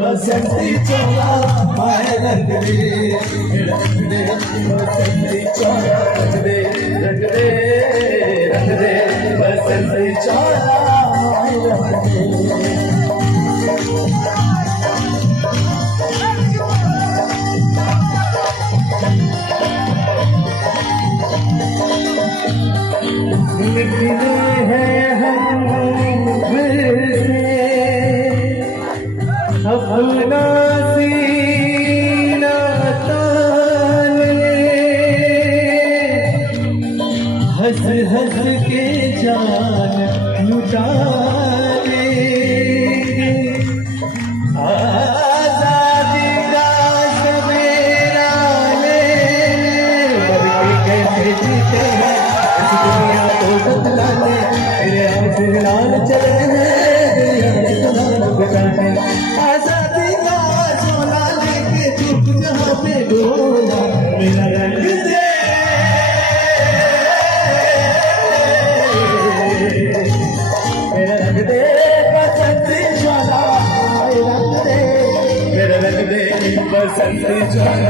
बसंती चोला माए रंग दे, रंग दे बसंती चोला रंग दे, रंग दे, रंग दे बसंती चोला माए रंग दे। निकले हैं हम फिर से अपना सीना ताने, हंस हंस के जान लुटाने, आजादी का सवेरा ले, मर के कैसे जीते हैं इस दुनिया को बदलाने, तेरे आंसू लाल चले हैं दुनिया को बचाने। आजादी का सोना लेके चुप जहाँ पे डोला मेरा रंग दे, मेरा रंग दे बसंती ज्वाला, रंग दे मेरा रंग दे बसंती ज्वाला।